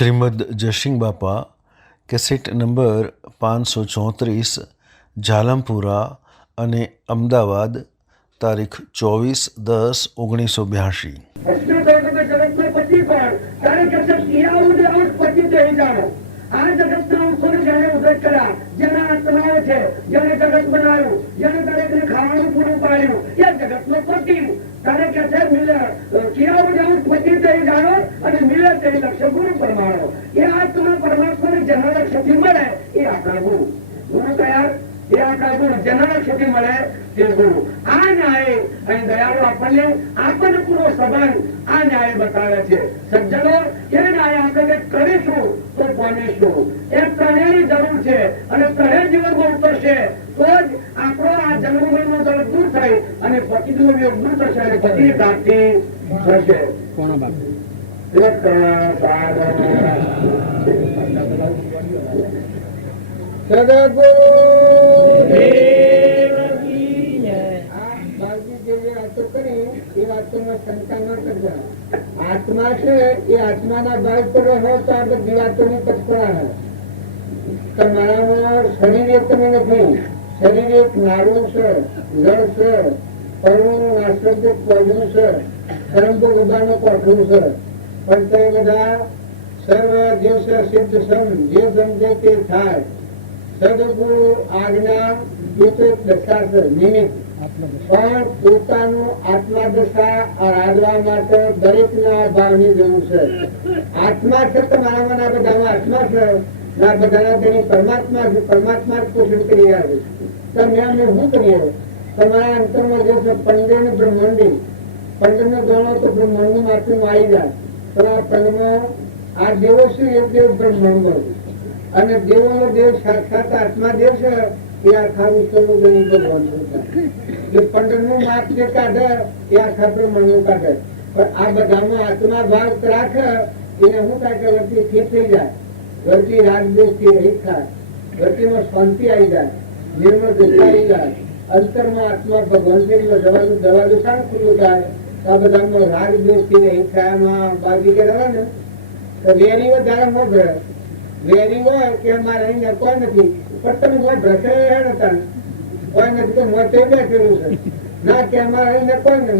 શ્રીમદ જયસિંહ બાપા cassette number 534 ઝાલમપુરા અને અમદાવાદ તારીખ 24/10/1982। આ જગતના અંશોને જેને ઉદય કર્યા, જેના આત્માઓ છે, જેને જગત બનાવ્યું, જેને દરેકને ખાવાનું પૂરું પાડ્યું, એ જગતનો પતિ તારે કે છે કિયાવું જવું પતિ થઈ જાણો અને મિલે તે લક્ષ્ય ગુરુ પરમાણો। એ આત્મા પરમાત્માને જેના લક્ષ્યથી મળે એ આપણા ગુરુ। ગુરુ કયા? એ આપણા ગુરુ જેના લક્ષ્યથી મળે તે ગુરુ। આ ન્યાય અહીં દયાળુ આપણને પૂરો સંબંધ આ ન્યાય બતાવે છે। સજ્જનો, એ ન્યાય આપણે કરીશું તો પામીશું। એ ત્રણેયની જરૂર છે અને ત્રણેય જીવનમાં ઉતરશે તો જ આપણો આ જન્મનો દળ દૂર થઈ અને પતિનો યોગ દૂર થશે અને પતિની પ્રાપ્તિ થશે। કોણ બાપ आत्मा से ये आत्मा ना भाग पर रहो तो आप जीवात्मा में पचपड़ा है। તમારા શરીર એક તમે નથી, શરીર એક નારું છે, જળ છે, પરણું નાશક પગલું છે, કરંબો ગબાનો કોઠું છે, પણ તે બધા સર્વ જે છે સિદ્ધ સમ જે સમજે તે થાય। સદગુરુ આજ્ઞા એ તો એક દશા છે નિમિત્ત, પણ પોતાનું આત્મા દશા આરાધવા માટે દરેકના ભાવની જરૂર છે। આત્મા છે તમારામાં ના બધામાં આત્મા છે, ના બધાના તેની પરમાત્મા છે, પરમાત્મા જ પોષણ કરી આવે છે। તમે અમે શું કરીએ? તમારા અંતરમાં જે છે પંડ ને બ્રહ્માંડી, પંડ ને ગણો તો બ્રહ્માંડનું માથું આવી જાય, પણ આ પંડમાં આ દેવો છે એ દેવ બ્રહ્માંડમાં અને દેવોનો દેવ સાક્ષાત આત્મા દેવ છે એ આખા વિશ્વનું ગણિત ભગવાન છે। પંડનું માપ જે કાઢે એ આખા બ્રહ્માંડનું કાઢે, પણ આ બધામાં આત્મા ભાગ રાખે એને શું થાય કે વચ્ચે ઠીક થઈ જાય, વચ્ચે રાગદેશથી રહિત થાય, વચ્ચેમાં શાંતિ આવી જાય, નિર્મળ દશા આવી જાય, અંતરમાં આત્મા ભગવાન છે દરવાજો શાણ ખુલ્લું થાય। આ બધામાં રાગદેશથી રહિત થાય। એમાં બાકી કે રહે ને તો વેરી વધારે ન ભરે, વેરી હોય કે અમારે અહીંયા કોઈ નથી, પણ તમે કોઈ ભ્રસે હતા કોઈ નથી તો મોતે બેઠેલું છે ના કે અમારે અહીંયા કોઈ ને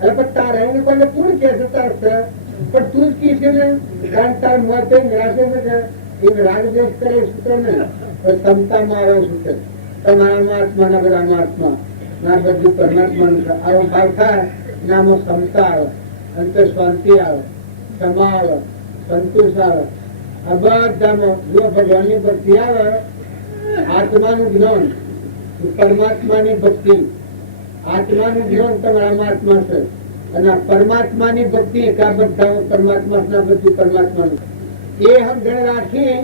અરે પણ તારે અહીંયા કોઈને તું કે છે તાર પણ તું જ કી છે ને, કારણ તાર મોતે નિરાશે છે એ રાગદેશ કરે સૂત્ર નહીં, પણ ક્ષમતામાં આવે સૂત્ર। તમારામાં આત્માના બધામાં આત્મા ના બધું પરમાત્માનું છે। આવો ભાવ થાય ને આમાં ક્ષમતા આવે, અંતે શાંતિ આવે, ક્ષમા આવે, સંતોષ આવે। આ બધામાં જો ભગવાનની ભક્તિ આવે, આત્માનું જ્ઞાન, પરમાત્માની ભક્તિ, આત્માનું જ્ઞાન તમારામાં આત્મા છે અને પરમાત્માની ભક્તિ કા બધા પરમાત્મા ભક્તિ પરમાત્માનું એ સમજણ રાખી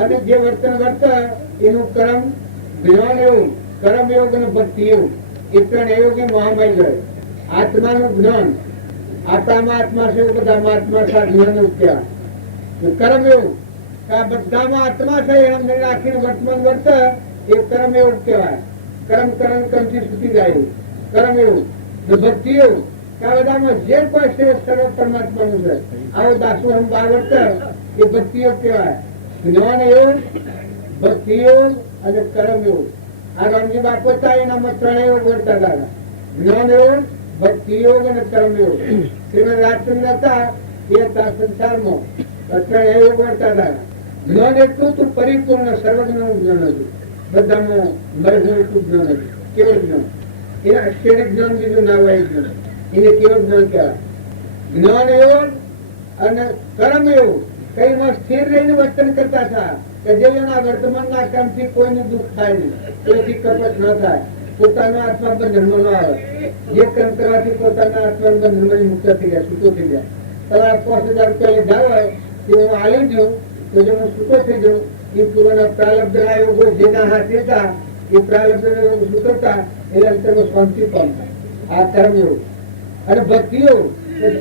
અને જે વર્તન વર્તે એનું કર્મ જ્ઞાન એવું, કર્મ યોગ અને ભક્તિ એવું એ ત્રણ યોગ મહામાય જાય। આત્માનું જ્ઞાન, આપણામાં આત્મા છે બધામાં આત્મા છે, જ્ઞાન ઉત્યા કર્મ એવું આ બધામાં આત્મા છે એમ રાખીને વર્તમાન વર્તે એ કર્મ એવું કહેવાય। કર્મ કર્મ કર્મથી છૂટી જાય કર્મ એવું। ભક્તિ એવું કે આ બધામાં જે કોઈ છે સર્વ પરમાત્માનું છે। આવો દાસુ હમ વર્તે એ ભક્તિ યોગ કહેવાય। જ્ઞાન એવું, ભક્તિ યોગ અને કર્મ એવું। આ રામજી બાપુ હતા એનામાં ત્રણેય યોગ વર્તા હતા, જ્ઞાન એવું, ભક્તિ યોગ અને કર્મ યોગ। શ્રીમદ રાજચંદ્ર હતા એ હતા સંસારમાં ત્રણેય યોગ વર્તા હતા। જ્ઞાન એટલું તું પરિપૂર્ણ સર્વજ્ઞનું જ્ઞાન હતું, બધામાં મરઘું એટલું જ્ઞાન હતું, કેવું જ્ઞાન એને અક્ષરિક જ્ઞાન બીજું ના હોય જ્ઞાન એને કેવું જ્ઞાન કહેવાય। જ્ઞાન એવું અને કર્મ એવું કઈમાં સ્થિર રહીને વર્તન કરતા હતા કે જેના વર્તમાનના કામથી કોઈને દુઃખ થાય નહીં, કોઈથી કપટ ન થાય, પોતાના આત્મા બંધનમાં ન આવે। જે કર્મ કરવાથી પોતાના આત્મા બંધનમાં મુક્ત થઈ જાય, છૂટો થઈ જાય। તમારા 5000 રૂપિયા લીધા હોય તે હું આલી દઉં તો જો હું છૂટો થઈ જાઉં એ પૂર્વના પ્રારબ્ધના યોગો જેના હાથે હતા એ પ્રારબ્ધના યોગ છૂટતા એટલે અંતરમાં શાંતિ પામતા। આ કર્મ યોગ અને ભક્તિ યોગ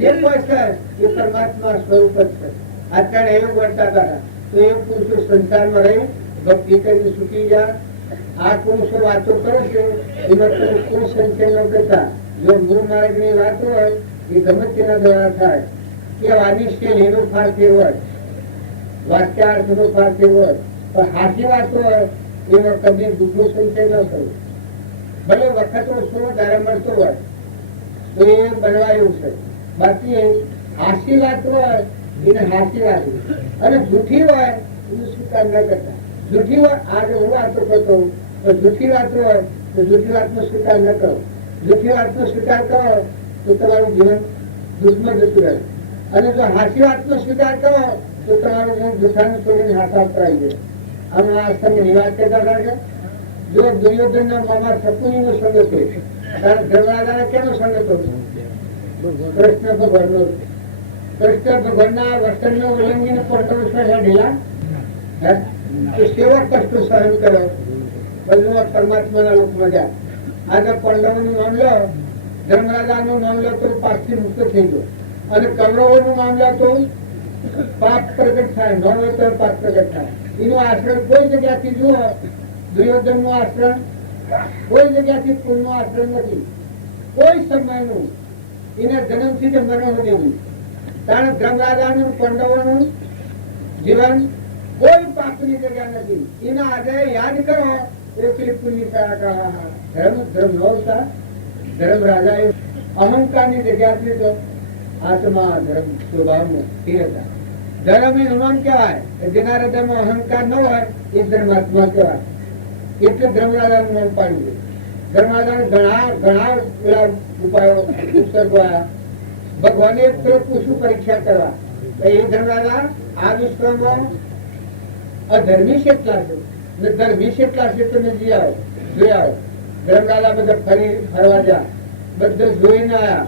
જે કોઈ છે એ પરમાત્મા સ્વરૂપ જ છે। આ ત્રણ યોગ વર્તા હતા તો એ પુરુષો સંસારમાં રહી ભક્તિ કરીને છૂટી જાય। આ પુરુષો વાતો કરે છે એમાં તમે કોઈ સંચય ન કરતા। જો ગુરુ માર્ગની વાતો હોય એ ગમે તેના દ્વારા થાય કે આની સ્કેલ એનો ફાર હોય વાક્યાર્થનો પાર્થિવ હોય પણ હાસી વાત હોય એમાં કદી દુઃખનો સંશય ન થયો. ભલે વખતો શું વધારે મળતો હોય તો એ બનવાયું છે. બાકી હાસી વાત હોય એને હાસી વાત અને જૂઠી હોય એનું સ્વીકાર ન કરતા. જૂઠી હોય આજે હું વાતો કરતો હું તો જૂઠી વાત હોય તો જૂઠી વાતનો સ્વીકાર ન કરો. જૂઠી વાતનો સ્વીકાર કરો તો તમારું જીવન દુઃખમાં જતું રહે અને જો હાસી વાતનો સ્વીકાર કરો તો તમારું જીવન દુઃખાનું છોડીને હાથા અપરાઈ જાય. આમ આ સમયની વાત કરતા હતા કે જો દુર્યોધનના મામા શકુનીનો સંગ હતો ત્યારે ધર્મરાજાને કેનો સંગ હતો? કૃષ્ણ ભગવાનનો. કૃષ્ણ ભગવાનના વચનને ઉલ્લંઘીને પરમેશ્વર ઢીલા સેવા કષ્ટો સહન કર્યો. બધું પરમાત્માના લોકમાં ગયા. આજે પાંડવોનું નામ લો, ધર્મરાજાનું નામ લો તો પાપથી મુક્ત થઈ ગયો અને કૌરવોનું નામ લો તો પાપ પ્રગટ થાય, ન હોય તો પાપ પ્રગટ થાય. એનું આશ્રમ કોઈ જગ્યાથી જુઓ, દુર્યોધન નું આશ્રમ કોઈ જગ્યાથી કુલનું આશ્રમ નથી. કોઈ સમયનું એને જન્મથી જ મરણ દેવું. કારણ ધર્મરાજાનું પાંડવોનું જીવન કોઈ પાપની જગ્યા નથી. એના આજે યાદ કરો એટલી પુણ્ય ધર્મ ધર્મ નહોતા. ધર્મ રાજા એ અહંકારની જગ્યાથી તો આત્મા ધર્મ સ્વભાવનું સ્થિર હતા. ધર્મ એ હનુમાન કહેવાય. જેના હૃદયમાં અહંકાર ન હોય એ ધર્માત્મા કહેવાય. એટલે ધર્મરાજાનું નામ પાડ્યું છે. ધર્મરાજાને ઘણા ઘણા પેલા ઉપાયો પુસ્તકો આવ્યા. ભગવાને એક તરફ પૂછું પરીક્ષા કરવા એ ધર્મરાજા આ વિશ્વમાં અધર્મી કેટલા છે ને ધર્મી કેટલા છે તમે જોઈ આવો. ધર્મરાજા બધા ફરવા જા, બધા જોઈને આવ્યા.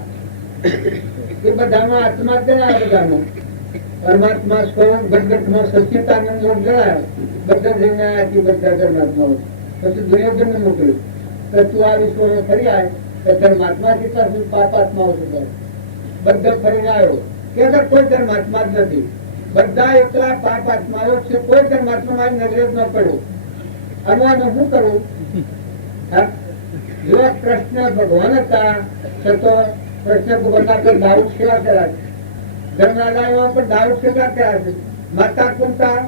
એ બધામાં આત્મા જણાયા. બધાનો પરમાત્મા સ્વયં પ્રગટમાં સચિતાનંદ જણાયો. બધા જઈને આવ્યા કે બધા ધર્માત્માઓ. પછી દુર્યોધનને મોકલ્યું કે તું આ વિશ્વમાં ફરી આય તો ધર્માત્મા કેટલા છે, પાપાત્માઓ છે. બધા ફરીને આવ્યો કે કોઈ ધર્માત્મા જ નથી. બધા એકલા પાપ આત્માઓ છે. કોઈ ધર્માત્મા મારી નજરે જ ન પડ્યો. આનું શું કરવું? જો કૃષ્ણ ભગવાન હતા તો કૃષ્ણ ભગવાનના પર દારૂદ સેવા કર્યા છે. ધર્મરાજા પર દારૂદ સેવા કર્યા છે. માતા કુંતા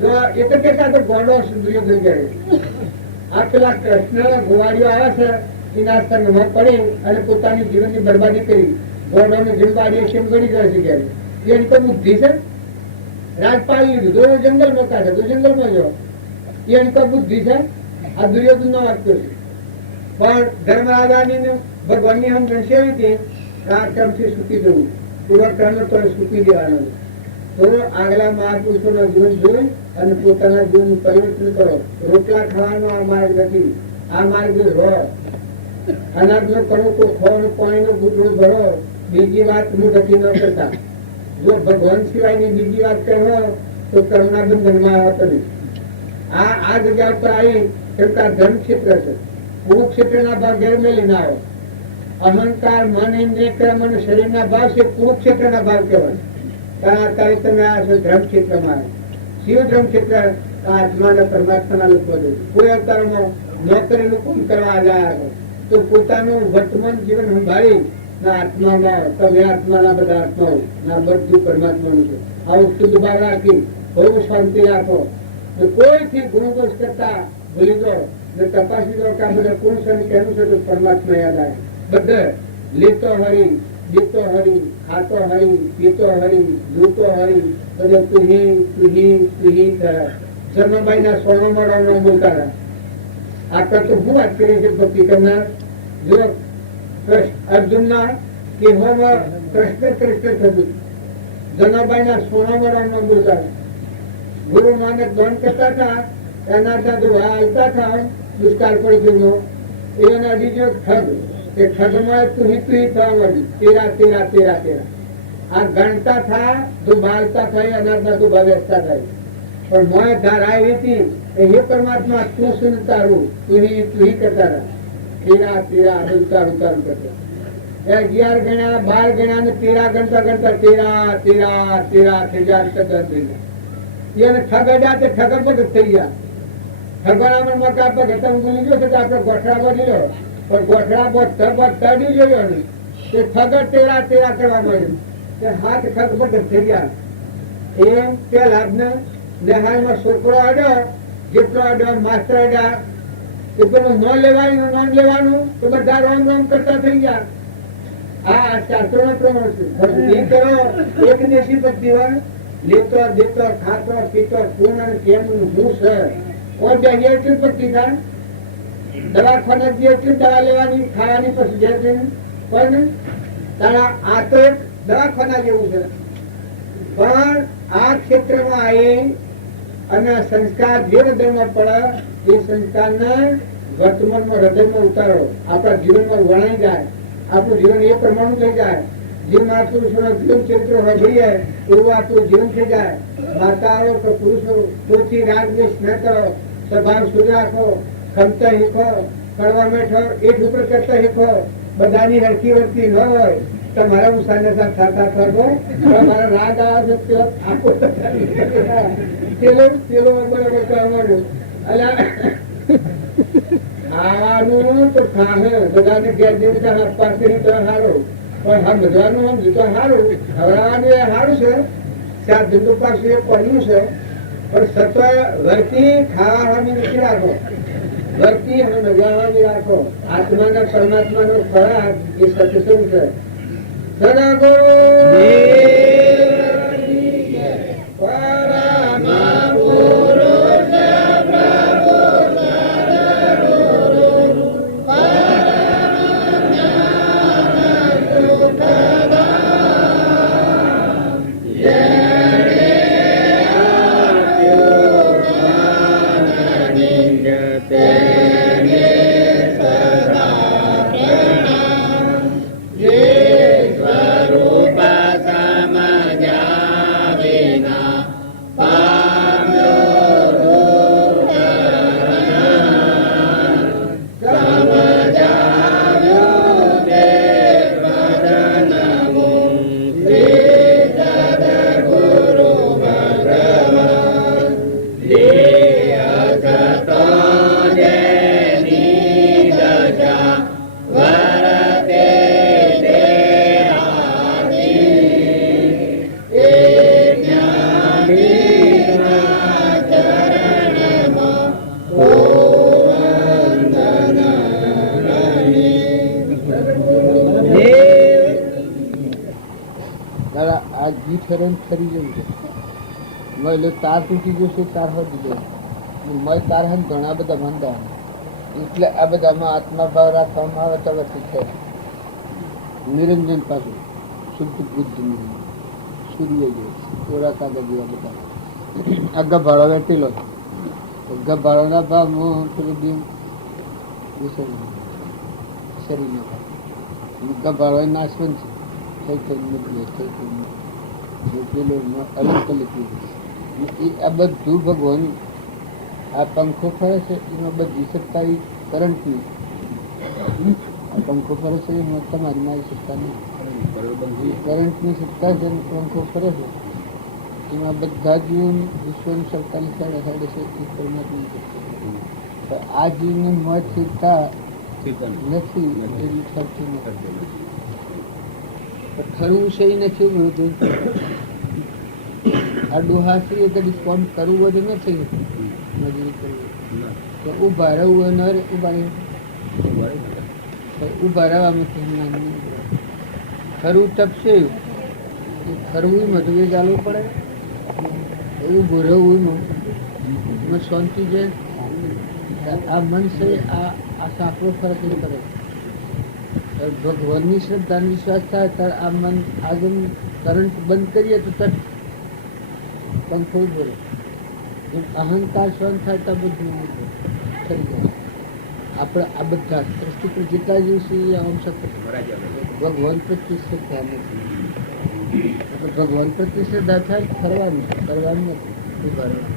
જો એ તો કેટલા તો ગોંડો દુર્યોધન કરે. આ પેલા કૃષ્ણ ગોવાળીઓ આવ્યા છે એના સંગમાં પડી અને પોતાની જીવનની બરબાદી કરી. ગોંડોની જીવવાડી છે ગણી જાય છે. ક્યારે એની તો બુદ્ધિ છે. રાજપાલ લીધું જંગલમાં કાઢે તો જંગલમાં જો એની તો બુદ્ધિ છે. આ દુર્યોધન નો વાક્ય છે. પણ ધર્મરાજાની ભગવાનની સમજણ સેવી હતી આ ક્રમથી સુખી જવું. પૂર્વ ક્રમ તો સુખી દેવાનો. તો આગલા મહાપુરુષોના જીવન જોઈ અને પોતાના જીવનનું પરિવર્તન કરો. રોટલા ખાવાનો આ માર્ગ નથી. આ માર્ગ રહો. અનાજનો કણકો ખોવાનું પાણીનો બુટડું ભરો. બીજી વાત મુઠ્ઠી ન કરતા. જો ભગવાન સિવાયની બીજી વાત કહો તો કર્મના બંધનમાં આવતો નહીં. આ જગ્યા પર આવી કેમ કે આ ધર્મ ક્ષેત્ર છે. કુરુક્ષેત્રના ભાવ ઘેર મેલી ના આવો. અહંકાર મન ઇન્દ્રિય ક્રમ અને શરીરના ભાવ છે કુરુક્ષેત્રના ભાવ કહેવાય. કારણ અત્યારે તમે આ ધર્મ ક્ષેત્રમાં આવે. શિવ ધર્મ ક્ષેત્ર આત્માના પરમાત્માના લોકો કોઈ અવતારમાં નોકરીનું કામ કરવા આવ્યા તો પોતાનું વર્તમાન જીવન સંભાળી ના આત્મામાં તમે આત્માના બધા આત્માઓ ના બધું પરમાત્માનું છે. આવું શુદ્ધ ભાવ રાખી બહુ શાંતિ રાખો. કોઈથી ગુણદોષ કરતા ભૂલી દો ને તપાસી દો કે આ બધા કોણ છે કેનું છે તો પરમાત્મા યાદ આવે. બધે લેતો હરી, દેતો હરી, ખાતો હરી, પીતો હરી, જોતો હરી, બધે તુહી તુહી તુહી કરે. જન્મભાઈ ના સોનામાં બોલતા આપણે તો શું વાત કરીએ છીએ ભક્તિ કરનાર. જો અર્જુનના કહેવામાં કૃષ્ણ કૃષ્ણ થતું. જનાબાઈ ના સોનામાં બોલતા. ગુરુ નાનક દોન કરતા હતા એના હાલતા હતા. દુષ્કાળ પડી ગયો એને બીજો ઠગ. એ ઠગમાં તુહી તુહી થવા માંડી. તેરા તેરા તેરા તેરા આ ગણતા થા દુભાલતા થાય અનાજના દુભા વેચતા થાય. પણ મોય ધાર આવી હતી એ પરમાત્મા તું સુન તારું તુહી તુહી કરતા હતા. તેરા તેરા ઉતાર ઉતાર કરતા. 11 ગણ્યા 12 ગણ્યા ને 13 ગણતા ગણતા તેરા તેરા તેરા થઈ ગયા. એને ઠગડ્યા તે ઠગર પર થઈ ગયા. ઠગડામાં મકા પર ઘટમ ભૂલી ગયો છે તો આપણે ગોઠડા બની લો પણ ગોઠડા પર તડી જોયો ને તે ઠગર તેરા તેરા કરવા મળ્યું. હાથ ઠગ પર થઈ ગયા. એ પેલા નિહાળમાં છોકરો આડો, જેટલો આડો માસ્ટર આડ્યા, એ પેલું ન લેવાનું નોંધ લેવાનું તો બધા રોમ રોમ કરતા થઈ ગયા. આ શાસ્ત્રો નો પ્રમાણ છે. કરો એક દેશી પક્ષી હોય, લેતો દેતો ખાતો પીતો પૂર્ણ અને કેમનું હું છે. કોઈ બે એટલી પક્ષી થાય, દવાખાના જે એટલી દવા લેવાની ખાવાની પછી જે પણ તારા આ તો એક દવાખાના જેવું છે. પણ આ ક્ષેત્રમાં આવી અને સંસ્કાર જે હૃદયમાં પડે એ સંસ્કારને વર્તમાનમાં હૃદયમાં ઉતારો, આપણા જીવનમાં વણાઈ જાય, આપણું જીવન એ પ્રમાણે થઈ જાય. જે મહાપુરુષોના જીવન ચરિત્ર હોય જોઈએ એવું આપણું જીવન થઈ જાય. માતાઓ કે પુરુષો પોથી રાગ દ્વેષ ન કરો, સ્વભાવ શુદ્ધ રાખો, ખમતા શીખો, કડવા મેઠો એક ઉપર કરતા શીખો, બધાની હરકી વર્તી ન હોય. તમારા ઉષાને થતા થતો તમારા રાગ આવે છે આખો પેલો બરાબર કરવાનું. ખાવાનું તો ખાહે બધાને ઘેર જેવી હાથ પાસે તો સારું, પણ હા બધાનું આમ જીતો સારું, ખવડાવવાનું એ સારું છે. ત્યાં ધંધો પાસે એ પડ્યું છે, પણ સતત વર્તી ખાવાની નથી રાખો, વર્તી અને મજાવાની રાખો. આત્માના પરમાત્માનો ખોરાક એ સત્સંગ છે. તાર તૂટી જશે, તાર હોતી જાય મય તાર હે ઘણા બધા બંધા, એટલે આ બધામાં આત્મા ભાવ રાખવામાં આવે તો છે. નિરંજન પાછું શુદ્ધ બુદ્ધ સૂર્ય જે ઓરા કાગળ જેવા બધા આ ગભાળો વેટેલો, ગભાળોના ભાવ પેલું શરીર ગભાળો નાશવંત છે, આ બધું ભગવાન આ પંખો ફરે છે એમાં બધી સત્તા કરંટની, આ પંખો ફરે છે એમાં તમારી મારી સત્તા નહીં, કરંટની સત્તા છે. પંખો ફરે છે એમાં બધા જીવન વિશ્વની સત્તાની સાડે સાડે છે એ પરમાત્માની સત્તા. આ જીવની મોત સત્તા નથી એની ખર્ચી નથી, ખરું છે એ નથી બધું. આ ડોહાસી એ કદી કોમ કરવું બધું નથી, મજૂરી કરવી તો ઉભા રહેવું ન રે, ઉભા રહેવામાં ખરું તપશે એ ખરવું મજૂરી ચાલવું પડે, ઉભું રહેવું એમાં શાંતિ છે. આ મન છે આ સાંકળો ફરક નહીં કરે. ભગવાનની શ્રદ્ધા વિશ્વાસ થાય ત્યારે આ મન આજે કરંટ બંધ કરીએ તો તરત પંખો ઉભો રહે. અહંકાર શાંત થાય તો બધું થઈ જાય. આપણે આ બધા સૃષ્ટિ પર જેટલા જીવ છે એ અંશ ભગવાન પ્રત્યે શ્રદ્ધા નથી. ભગવાન પ્રત્યે શ્રદ્ધા થાય ફરવાનું કરવાનું નથી, ઉભા રહેવાનું.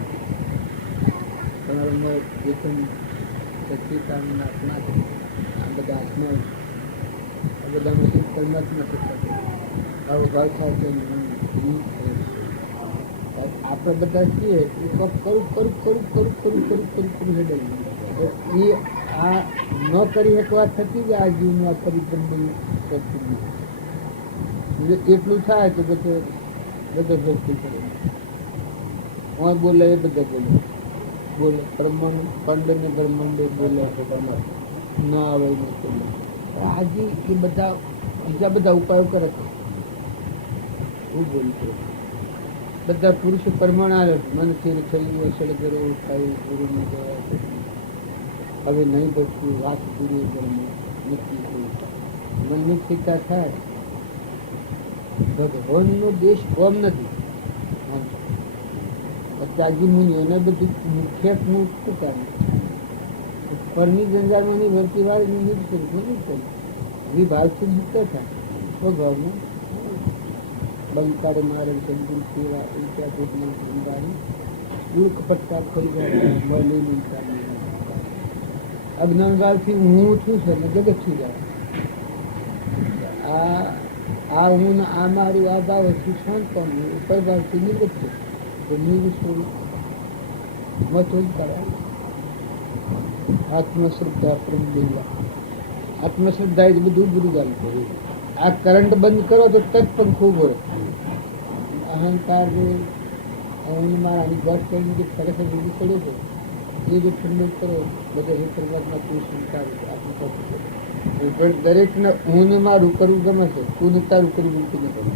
જે પણ સચિતાનંદ આત્મા છે, આ બધા આત્મા આ બધામાં પરમાત્મા સત્તા આવો ભાવ થાય તો આપણે બધા છીએ એ આ ન કરી શકવા થતી જ આ જીવનું આ પરિક્રમ એટલું થાય તો બધો ભક્તિ કરે. હું બોલે એ બધા બોલે બોલે પરમાણુ ખંડ ને બ્રહ્માંડ બોલે ના આવે નથી. આજે એ બધા બીજા બધા ઉપાયો કરે છે. હું બોલું બધા પુરુષો પરમાણ આવે મન સ્થિર થયું અસલ કરો થાય ગુરુની દયા હવે નહીં બચવું વાત પૂરી નક્કી થયું મનની સ્થિરતા થાય. ભગવાનનો દેશ કોમ નથી. ત્યાગી મુનિઓને બધું મુખ્ય મુક્ત કરે પરની જંજારમાં ની વર્તી વાળી નિજ સ્વરૂપમાં નિજ કરે વિભાવથી મુક્ત થાય તો ભાવમાં બંકાર મારે સદગુરુ સેવા ઊંચા ભૂતમાં સંભાળી દુઃખ પટ્ટા ખોલી ગયા મળી મિલતા અજ્ઞાનકાળથી હું છું છે ને જગત છું જાય આ હું આ મારું આ ભાવ છું શાંત પામ્યું ઉપર ભાવથી નિવૃત્ત છે તો નિજ સ્વરૂપ મત કરાય આત્મશ્રદ્ધા પ્રભુ આત્મશ્રદ્ધા એ બધું બધું ગાલ કર્યું. આ કરંટ બંધ કરો તો તક પણ ખૂબ હોય. અહંકાર મારા બસ કરીને જે ખરેખર વિધિ પડ્યો છે એ જો ઠંડુ કરો બધા એ પરમાત્મા તું સ્વીકાર આપણું દરેકને ઊન મારું કરવું ગમે છે તું તારું કરવું નથી ગમે.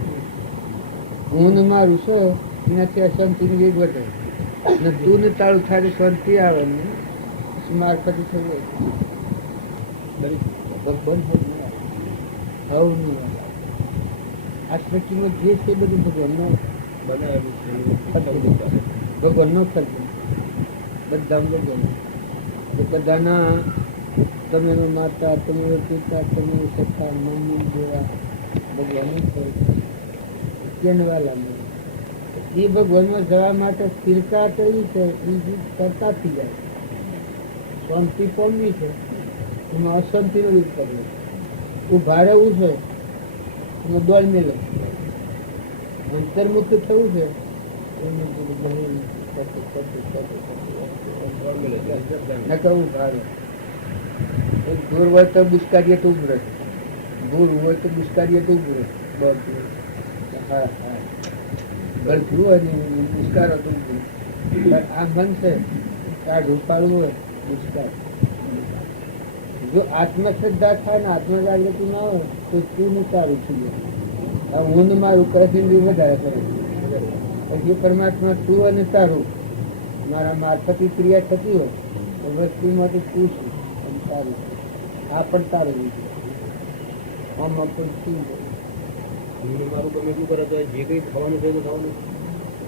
ઊન મારું છો એનાથી અશાંતિની વેગ વધે ને તું ને તારું થાય શાંતિ આવે ને મારફત થયું ભગવાન આ સૃષ્ટિમાં જે છે બધું ભગવાનનો ભગવાનનો ખર્ચ બધા ભગવાન બધાના તમે માતા તમે પિતા તમે સત્તા મમ્મી જેવા ભગવાનનો ખર્ચ કેનવાલા એ ભગવાનમાં જવા માટે સ્થિરતા કરી છે એ કરતા થઈ જાય. શાંતિ પામવી છે એમાં અશાંતિનો યુગ કરવો. ઉભા રહેવું છે એમાં દોડ મેળવો. અંતર્મુક્ત થવું છે એનું દૂર હોય તો દુષ્કાર્ય તો ઉભરે દૂર હોય તો દુષ્કાર્ય તો ઉભરે હા હા ગળતું હોય ને દુષ્કાર હતું આ મન છે આ ઢોપાળું હોય દુષ્કાર. જો આત્મશ્રદ્ધા થાય ને આત્મજાગૃતિ ના હોય તો તું સારું છું. આ ઊંઘ મારું કઠિન વધારે કરે પછી પરમાત્મા તું અને તારું મારા મારફતી ક્રિયા થતી હોય તો વસ્તુમાં તો તું છું અને તારું આ પણ તારું આમાં પણ શું મારું ગમે શું કરે તો જે કઈ થવાનું છે થવાનું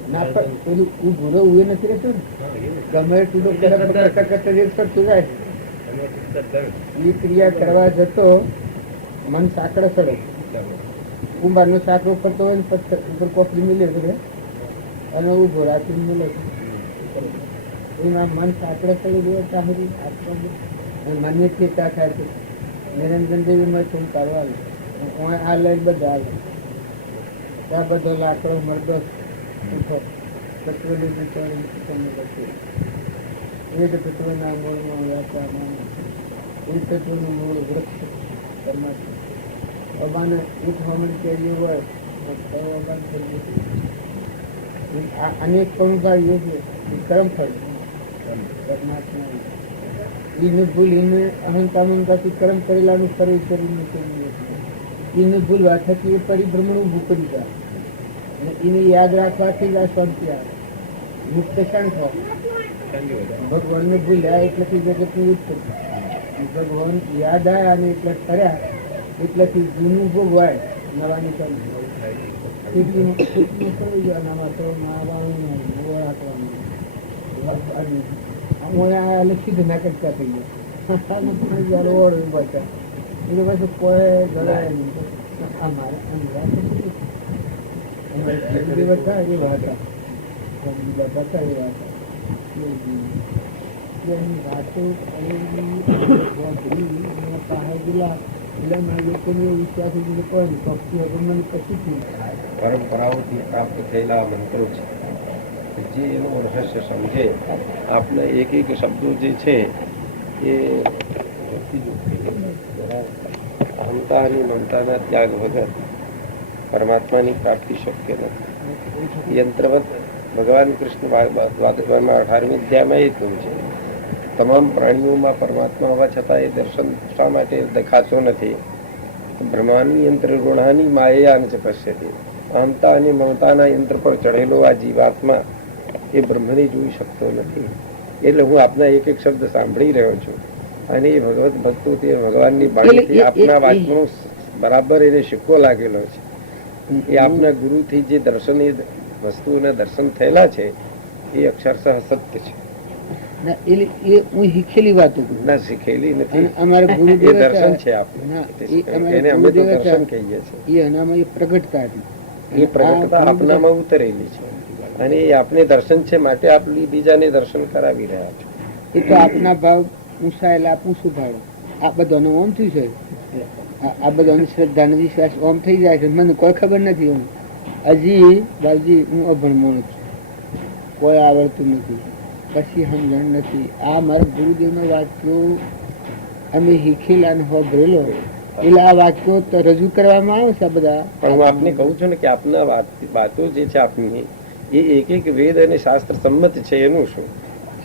ના પણ પેલું ઉભું રહેવું એ નથી રહેતું ને ગમે તું જાય એ ક્રિયા કરવા જતો મન સાંકડે ચડે કુંભાર નો સાંકડો ફરતો હોય ને પછી કોફરી મિલે અને ઉભો રાખી મિલે એમાં મન સાંકડે ચડી ગયો ત્યાં મનની ચેતા થાય છે. નિરંજન દેવીમાં શું કાઢવાનું આ લઈને બધા આવે ત્યાં બધો લાકડો મરદો તત્વ લીધું એ જ તત્વના મૂળમાં વ્યાપા એ તત્વનું મૂળ વૃક્ષ પરમાત્મા અબાને એક હવામાન કેરી હોય તો અબાન થઈ ગયું અનેક પણ યોગ્ય કર્મ ફળ પરમાત્મા એને ભૂલ એને અહંકામંકાથી કર્મ કરેલાનું ફરી કરીને એને ભૂલવા થકી એ પરિભ્રમણ ઊભું કરી જાય અને એને યાદ રાખવાથી જ આ શાંતિ આવે મુક્ત શાંત હોય. ભગવાનને ભૂલ્યા એટલેથી જગતની ઉત્પત્તિ ભગવાન યાદ આવ્યા અને એટલે કર્યા એટલેથી જૂનું ભોગવાય નવાની સિદ્ધ ના કરતા થઈ ગયા ઓળું બચા એટલે પછી કોઈ ગળાય નહીં અમારે બતા એ વાત બીજા બતા એ વાત વાતો પરંપરાઓથી પ્રાપ્ત થયેલા મંત્રો છે જે એનું રહસ્ય સમજે આપણે એક એક શબ્દો જે છે એ અહંતા અને મમતાના ત્યાગ વગર પરમાત્માની પ્રાપ્તિ શક્ય નથી. યંત્રવત ભગવાન કૃષ્ણ 18મી અધ્યાયમાં એ કહ્યું છે, તમામ પ્રાણીઓમાં પરમાત્મા હોવા છતાં એ દર્શન શા માટે દેખાતો નથી? બ્રહ્માની યંત્ર ઋણાની માયા છે પશ્યતી. અહંતા અને મમતાના યંત્ર પર ચઢેલો આ જીવાત્મા એ બ્રહ્મને જોઈ શકતો નથી. એટલે હું આપના એક એક શબ્દ સાંભળી રહ્યો છું અને એ ભગવત ભક્તો તે ભગવાનની વાણીથી આપના વાતનો બરાબર એને શીખવો લાગેલો છે. એ આપના ગુરુથી જે દર્શન એ વસ્તુઓના દર્શન થયેલા છે એ અક્ષરશઃ સત્ય છે. હું શીખેલી વાતો ના શીખેલી નથી, અમારા એ ગુરુદેવ દર્શન છે આપનું. એને અમે તો દર્શન કહીએ છીએ. એ એનામાં એ પ્રગટતા હતી. એ પ્રગટતા આપનામાં ઉતરેલી છે અને એ આપને દર્શન છે માટે આપ બીજાને દર્શન કરાવી રહ્યા છો. એ તો આપના ભાવ ઊંચા એટલે આપું શું ભાવ આ બધાનો ઓમ થયું છે. આ બધાની શ્રદ્ધા વિશ્વાસ ઓમ થઈ જાય છે. મને કોઈ ખબર નથી. એમ હજી બાજી હું અભણ માણસ છું, કોઈ આવડતું નથી, કશી સમજણ નથી. આ મારા ગુરુદેવનો વાક્યો અમે શીખેલા અને હોભરેલો એટલે આ વાક્યો તો રજૂ કરવામાં આવે છે. આ બધા પણ હું આપને કહું છું ને કે આપના વાતો જે છે આપની એ એક એક વેદ અને શાસ્ત્ર સંમત છે. એનું શું?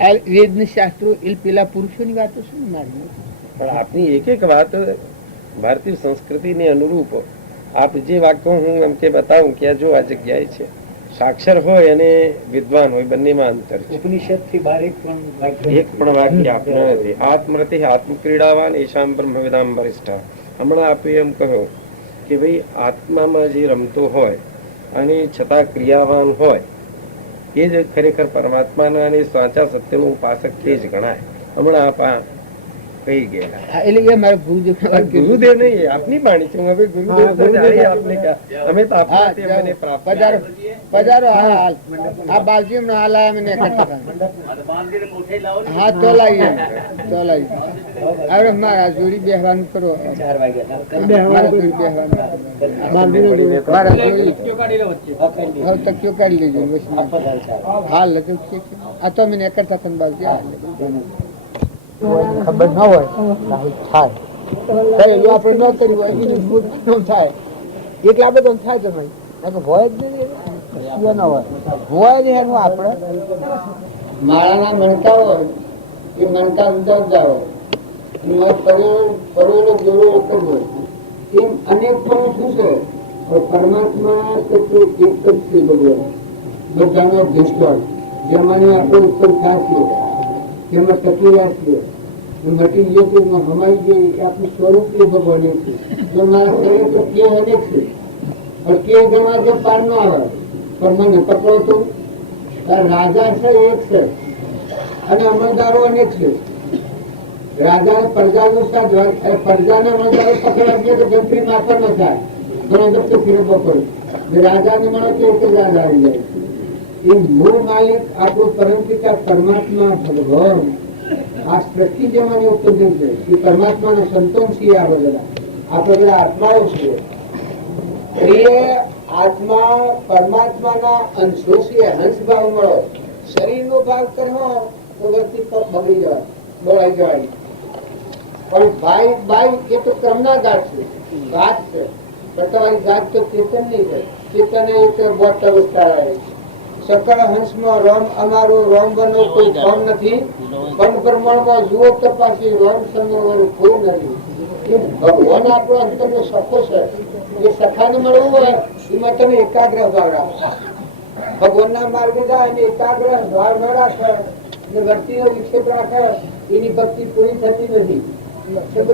આ વેદ ને શાસ્ત્રો એ પેલા પુરુષોની વાતો શું મારી? પણ આપની એક એક વાત ભારતીય સંસ્કૃતિને અનુરૂપ આપ જે વાક્યો હું એમ કે બતાવું કે જો આ જગ્યાએ છે, સાક્ષર હોય અને વિદ્વાન હોય બંનેમાં અંતર છે. ઉપનિષદથી બહાર એક પણ વાક્ય આપના નથી. આત્મરતિ આત્મક્રીડાવાન એશામ બ્રહ્મવિદામ વરિષ્ઠા. હમણાં આપે એમ કહ્યું કે ભાઈ આત્મામાં જે રમતો હોય અને છતાં ક્રિયાવાન હોય એ જ ખરેખર પરમાત્માના અને સાચા સત્યનો ઉપાસક તે જ ગણાય. હમણાં આપ કહી ગયા. એટલે એ મારા ગુરુદેવ ગુરુદેવ નહીં, આપની વાણી છે. હવે ગુરુદેવ તો જાણીએ આપને ક્યાં. અમે તો આપના મને પ્રાપ્ત. પધારો. આ બાલજી નો હાલ મને હા તો લાવીએ હવે મારા જોડી બેહવાનું કરો. મારા જોડી બેહવાનું તકીઓ કાઢી લેજો. હાલ આ તો મને કરતા પણ બાલજી ખબર ના હોય થાય આપણે ન કર્યું હોય એની ભૂલ થાય. એકલા બધો થાય તો નહીં હોય જ નહીં. હોય જ એનું આપણે માળાના મણકા હોય એ મણકા જુદા જુદા હોય, પરોલો જોડો એક જ હોય. એમ અનેક પણ શું છે પરમાત્મા એક જ છે. ભગવાન બધાનો દૃષ્ટિ જેમાંની આપણે ઉપર થાય તેમાં ટકી રાખીએ મટી ગયો કે હમાઈ ગઈ આપણું સ્વરૂપ એ ભગવાન છે. જો મારા શરીર તો કે અનેક છે પણ કે ગણવા જો પાર ન આવે પણ મને પકડો તો રાજા છે એક છે અને અમલદારો અનેક છે. રાજા પ્રજાનું સાથ પ્રજાના અમલદારો પકડવા ગયો તો ગંત્રી માફર ન થાય, ઘણો દફતો ફેરવવો પડે. રાજાને મળે તો એક જ રાજા આવી જાય. એ મૂળ માલિક આપણું પરમપિતા પરમાત્મા ભગવાન આ સૃષ્ટિ જેમાં ઉપજન છે. એ પરમાત્માના સંતોન છીએ. આ બધા આપણે બધા આત્માઓ છીએ. એ આત્મા પરમાત્માના અંશો છીએ. હંસ ભાવ મળો. શરીર નો ભાવ કરવો તો વ્યક્તિ બગડી જવાય, દોડાઈ જવાય. પણ ભાઈ એ તો ક્રમના ગાત છે, ગાત છે. પણ તમારી ગાત તો ચેતન નહીં છે. ચેતન એ બોટ અવસ્થા સકળ હંસમાં રોમ અમારું રોમ બનો કોઈ ફોર્મ નથી. પણ પ્રમાણમાં જુઓ તપાસી રોમ સમય કોઈ નથી. ભગવાન આપણો અંતરનો સખો છે. એ સખાને મળવું હોય એમાં તમે એકાગ્ર ભાવ રાખો. ભગવાનના માર્ગે જાય અને એકાગ્ર ભાવ ન રાખે અને ભક્તિનો વિક્ષેપ રાખે એની ભક્તિ પૂરી થતી નથી.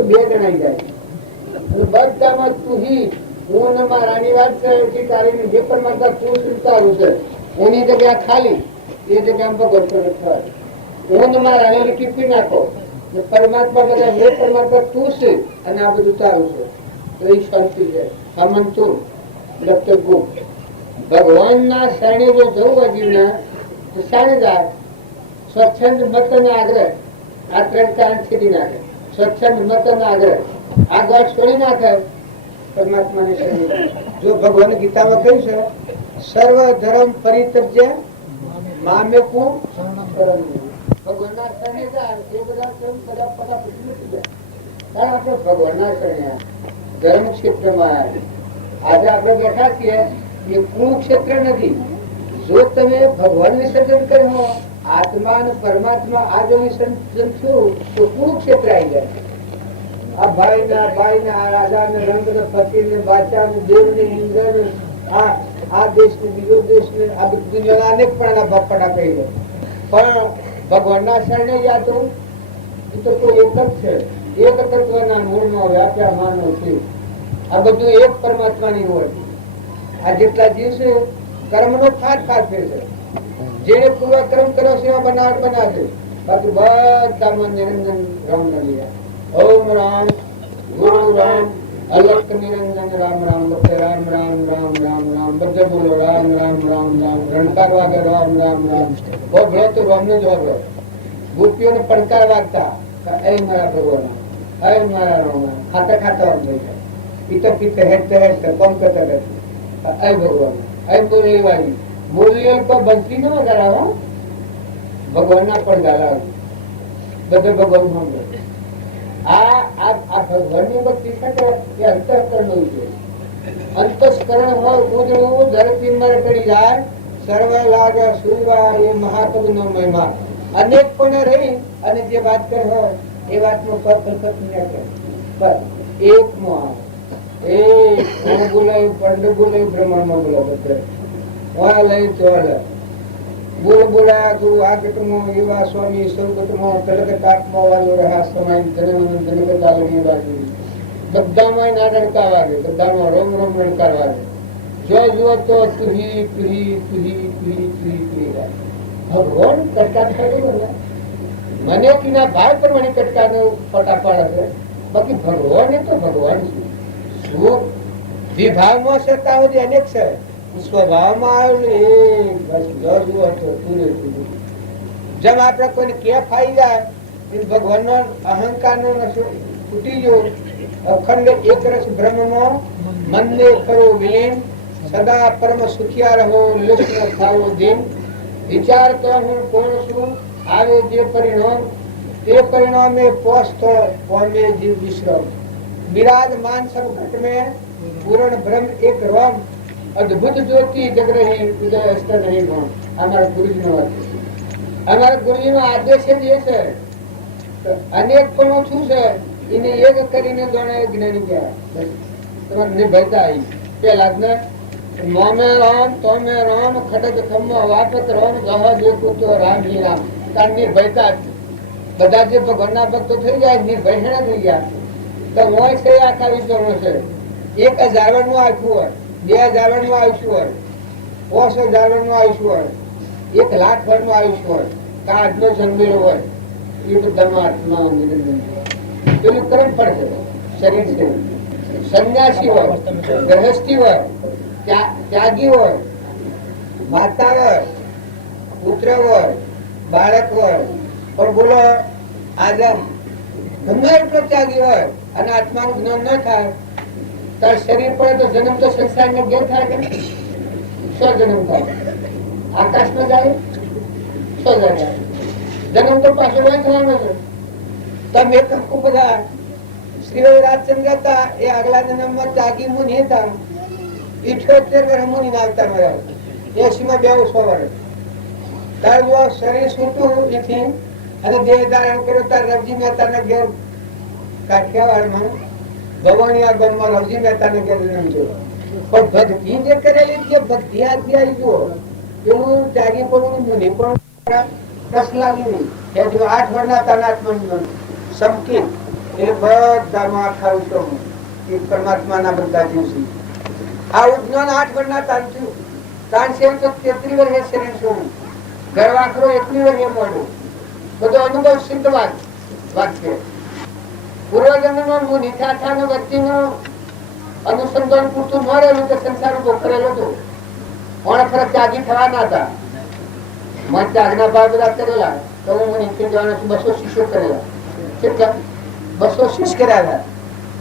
બે ગણાઈ જાય. અને બધામાં તું હું અને મારાની વાત છે તારી જે પરમાત્મા તું સ્વીકારું છે એની જગ્યા ખાલી એ જગ્યા ભગવાન પ્રગટ થાય. હું મારા ટીપી નાખો પરમાત્મા બધા હે પરમાત્મા તું છે અને આ બધું તારું છે તો એ શાંતિ છે. સામંતું ડોક્ટર ગુપ્ત ભગવાનના શરણે જો જવું અજીવના તો શાણે જાય? સ્વચ્છંદ મત અને આગ્રહ આ ત્રણ કારણ છેડી નાખે. સ્વચ્છંદ મત અને આગ્રહ આ ગાઢ છોડી નાખે પરમાત્માને શરણે. જો ભગવાન ગીતામાં કહ્યું છે સર્વ ધર્મ પરિત્યજ્ય મામેકુ શરણં. ભગવાનના શરણે જાય એ બધા ફટાફટ મૂકી જાય. કારણ આપણે ભગવાનના શરણે ધર્મ ક્ષેત્રમાં આજે આપણે બેઠા છીએ એ કુરુક્ષેત્ર નથી, જો તમે ભગવાન વિસર્જન કર્યો, આત્મા અને પરમાત્મા આ જો વિસર્જન થયું તો કુરુક્ષેત્ર આવી જાય. આ ભાઈ ના આ રાજા ને રંગ ને ફકીર ને બાદશાહ ને દેવ ને ઇન્દ્ર ને આ દેશ ને બીજો દેશ ને આ બધી દુનિયાના અનેક પણ ભપટા કહી દે. પણ ભગવાનના શરણે યા તો એ તો કોઈ એક જ છે. એક તત્વના મૂળનો વ્યાપ્યા માનવ છે. આ બધું એક પરમાત્માની હોય. આ જેટલા જીવ છે કર્મનો ફાટ ફેર છે. જેને પૂરા કર્મ કર્યો છે એવા બનાવટ બનાવશે. બાકી બધામાં નિરંજન રામ નલિયા. ઓમ રામ ગુરુ રામ અલખ નિરંજન રામ રામ વખતે રામ રામ રામ રામ રામ બધે બોલો રામ રામ રામ રામ. રણકાર વાગે રામ રામ રામ. બહુ ભલો તો રામ ને જ વાગે. ગોપીઓને પડકાર વાગતા એ મારા ભગવાન, એ મારા રામ. ખાતા ખાતા આમ થઈ જાય. પીતા પીતા હેઠતા હેઠતા કોમ કરતા રહેતા એ ભગવાન એ બોલી વાળી બોલીઓ તો બંસરી ન વગાડાવો. ભગવાન ના પણ ગાલા બધે ભગવાન સાંભળે. આ ભગવાનની ભક્તિ સાથે એ અંતઃકરણ હોય છે. અંતસ્કરણ હોય ઉજળું ધરતી મર પડી જાય. સર્વ લાગે સુરવા એ મહાપદ નો મહિમા. અનેક પણ રહી અને જે વાત કરે હોય એ વાત નો બસ એક માં એક બોલાય પંડ બોલાય બ્રહ્માંડ માં બોલો બધે લઈ તો બોલ બોલાયા ગુરુ આ ઘટમો એવા સ્વામી સૌ ઘટમો તલગત આત્મા વાળો રહ્યા સમાય જન્મ જન્મ દાલની બાજુ બધામાં ના રણકાર વાગે. બધામાં રોમ રોમ રણકાર વાગે. જો જુઓ તો તુહી તુહી તુહી તુહી તુહી તુહી ગાય. ભગવાન કટકા થયું મને કીના ભાઈ પર મને કટકા નો ફટા પાડે છે. બાકી ભગવાન તો ભગવાન છે. શું વિભાગમાં સત્તા હોય અનેક છે. સ્વભાવમાં આવેલું બસ જુઓ તો પૂરેપૂરું. જેમ આપણે કોઈને કેફ આવી જાય ભગવાન નો અહંકાર નો તૂટી ગયો. અખંડ એક રસ બ્રહ્મનો મનને કરો વિલીન. સદા પરમ સુખિયા રહો લક્ષ્ય થાવો દિન. વિચાર તો હું કોણ છું આવે જે પરિણામ તે પરિણામે પહોંચતો પામે જીવ વિશ્રામ. विराजमान सब घट में पूर्ण ब्रह्म एक रोम अद्भुत ज्योति जग रही उदय अस्तर नहीं भ्रम. हमारा गुरुजी नो વાત છે. हमारा गुरुजी નો આદેશ જ એ છે. અનેક પણ શું છે એને એક કરીને જાણે જ્ઞાની ગયા. તમારે નિર્ભયતા આવી પેલા જ ને મોમે રામ તોમે રામ ખડક ખમ્મો વાપત રામ ગહ દેખો તો રામ હી રામ. તાર નિર્ભયતા બધા જે ભગવાનના ભક્તો થઈ જાય નિર્ભય થઈ ગયા. તો મોય છે આખા વિશ્વનો છે. 1000 નું આયુષ્ય હોય, 2000 નું આયુષ્ય હોય, 50,000 નું આયુષ્ય હોય, 1,00,000 નું આયુષ્ય હોય, કાળ નો જન્મેલો હોય. એ બધામાં આત્મા નિરંજન પેલું કરમ પડશે. શરીર છે સંન્યાસી હોય, ગ્રહસ્થી હોય, ત્યાગી હોય, માતા હોય, પુત્ર હોય, બાળક હોય. પણ બોલો આજે ગમે એટલો ત્યાગી હોય અને આત્માનું જ્ઞાન ન થાય તાર શરીર પડે તો જન્મ તો સંસાર ને ગેર થાય કે શું જન્મ થાય? આકાશ માં જાય શું જાય? જન્મ તો પાછો વહી થવાનો છે. તમે કંકુ બધા શ્રી રાજચંદ્ર હતા એ આગલા જન્મ માં ત્યાગી મુનિ હતા. 78 વર્ષ મુનિ ના આવતા મળ્યા. 80 માં 200 વર્ષ. તાર જો શરીર છૂટું નથી અને દેહ ધારણ કર્યો તાર રવજી મહેતા ના ઘેર કાઠિયાવાડમાં ગવાણિયા ગામમાં રવજી મહેતા ને ઘેર જન્મ થયો. પણ ભક્તિ જે કરેલી છે ભક્તિ આથી આવી ગયો એવું ત્યાગી પણ મુનિ પણ કસ લાગી નહીં. એ જો 8 વર્ષના તાનાત્મા સમકીન એ બધામાં આખા વિશ્વમાં એ પરમાત્માના બધા જીવ છે. આ ઉજ્ઞાન 8 વર્ષના તાન થયું. તાન છે તો 33 વર્ષે શરીર છોડ્યું. ઘર વાખરો 21 વર્ષે મળ્યું. બધો અનુભવ સિદ્ધ વાત છે. પૂર્વજન્મમાં મુનિ થયા વ્યક્તિનું અનુસંધાન પૂરતું ન રહેલું કે સંસાર ઉભો કરેલો હતો. કોણ ફરક ત્યાગી થવાના હતા. મત ત્યાગના ભાવ બધા કરેલા તો હું મુનિ થઈ જવાના છું. 200 શિષ્યો કરેલા. કેટલા? 200 શિષ્ય કરેલા.